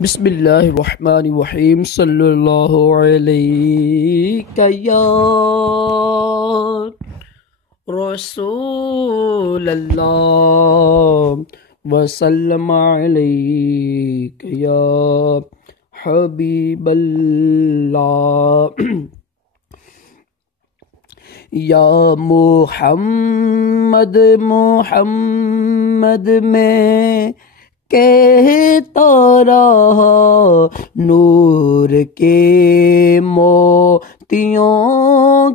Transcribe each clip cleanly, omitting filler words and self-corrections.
बिस्मिल्लाहिर्रहमानिर्रहीम सल्लल्लाहु अलैहि या रसूलल्लाह वसल्लम अलैका या हबीबल्लाह या मुहम्मद मुहम्मद में कहता रहा नूर के मोतियों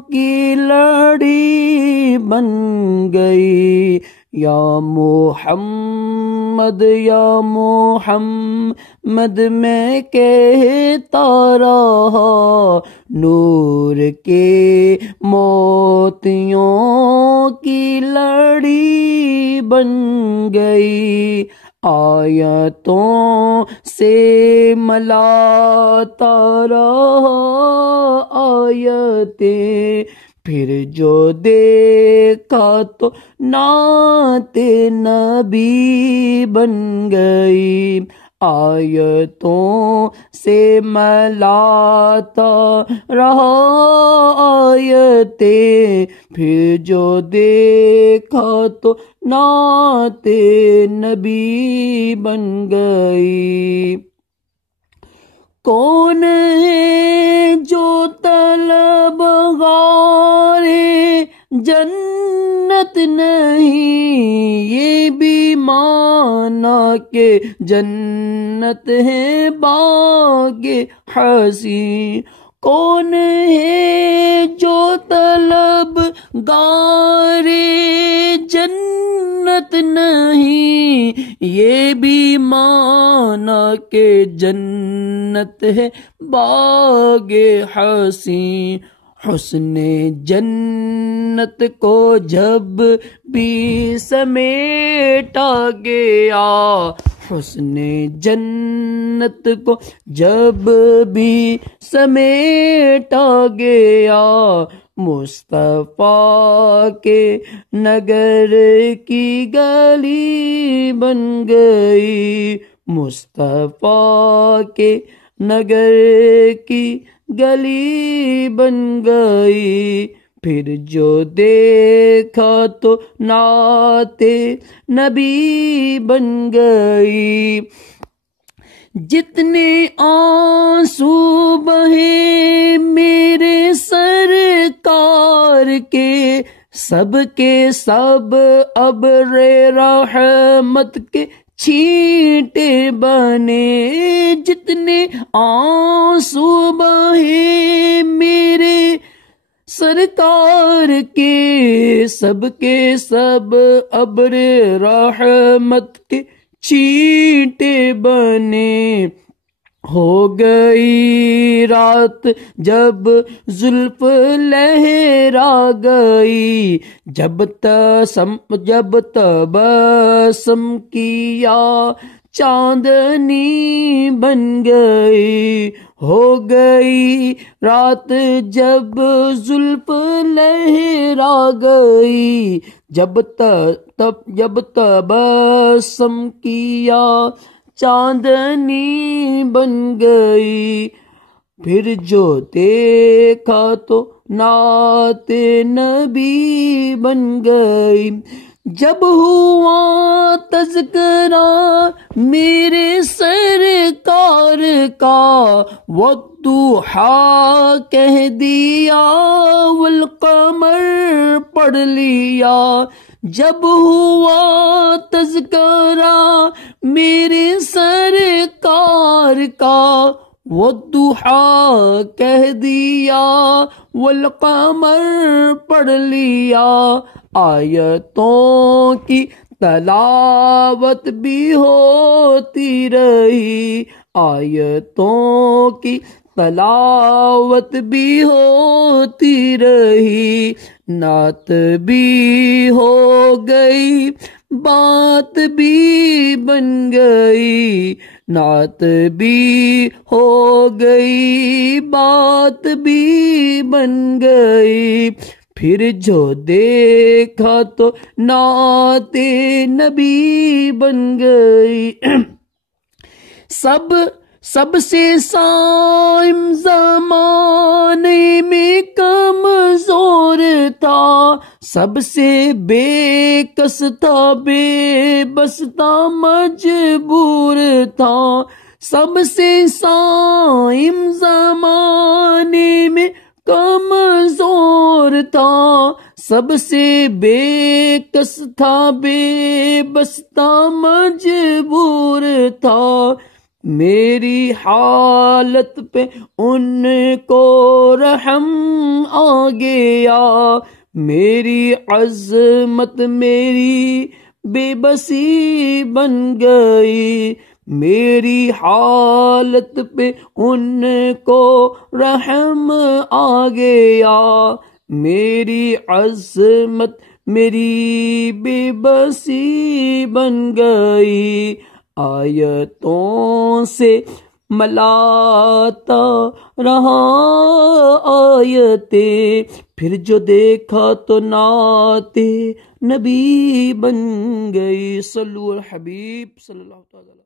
की लड़ी बन गई। या मुहम्मद मैं कहता रहा नूर के मोतियों की लड़ी बन गई। आयतों से मलाता रहा आयतें, फिर जो देखा तो नाते नबी बन गई। आयतों से मलाता रहा आयतें, फिर जो देखा तो नाते नबी बन गई। कौन है जो तलबगारे जन्नत नहीं, ये भी माना के जन्नत है बागे हसी। कौन है जो तलब गारे जन्नत नहीं, ये भी माना के जन्नत है बागे हसी। हुस्ने जन्नत को जब भी समेटा गया, हुस्ने जन्नत को जब भी समेटा गया, मुस्तफा के नगर की गली बन गई। मुस्तफा के नगर की गली बन गई। फिर जो देखा तो नाते नबी बन गई। जितने आंसू बहे मेरे सरकार के, सबके सब अब्रे रहमत के छींटे बने। जितने आंसू बहे मेरे सरकार के, सबके सब अब्रे रहमत के छींटे बने। हो गई रात जब जुल्फ लहरा गई, जब तबसम किया चांदनी बन गई। हो गई रात जब जुल्फ लहरा गई, जब तबसम किया चांदनी बन गई। फिर जो देखा तो नाते नबी बन गई। जब हुआ तज़किरा मेरे सरकार का, वद्दुहा कह दिया वल कमर पढ़ लिया। जब हुआ तज़किरा मेरे सरकार का, वद्दुहा कह दिया वल कमर पढ़ लिया। आयतों की तलावत भी होती रही, आयतों की तलावत भी होती रही। नात भी हो गई बात भी बन गई, नात भी हो गई बात भी बन गई। फिर जो देखा तो नाते नबी बन गई। सब सबसे साइम ज़माने में कमज़ोर था, सबसे बेकस था, बेबस था, मजबूर था। सबसे साइम ज़माने में कमज़ोर था, सबसे बेकस था, बेबस था, मजबूर था। मेरी हालत पे उनको रहम आ गया, मेरी अज़मत मेरी बेबसी बन गई। मेरी हालत पे उनको रहम आ गया, मेरी अज़मत मेरी बेबसी बन गई। आयतों से मलाता रहा आयतें, फिर जो देखा तो नाते नबी बन गई। सल्लल्लाहु अलैहि हबीब सल्लल्लाहु अलैहि वसल्लम।